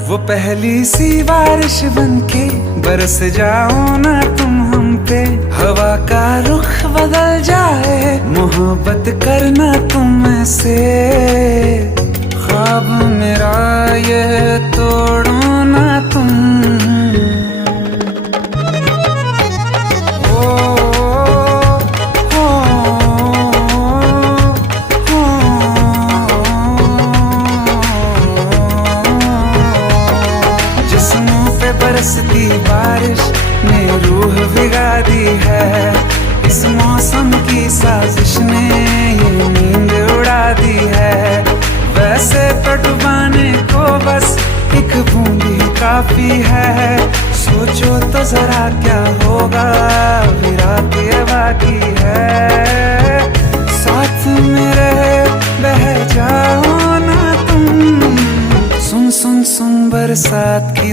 वो पहली सी बारिश बनके बरस जाओ ना तुम हम पे, हवा का रुख बदल जाए, मोहब्बत करना तुम से। ख्वाब मेरा ये तोड़ो ना तुम। बरसती बारिश ने रूह भिगा दी है, इस मौसम की साजिश ने ये नींद उड़ा दी है। वैसे तो डुबाने को बस एक बूंद ही काफी है, सोचो तो जरा क्या होगा अभी रात ये बाकी है। साथ मेरे बह जाओ ना तुम, सुन सुन सुन बरसात की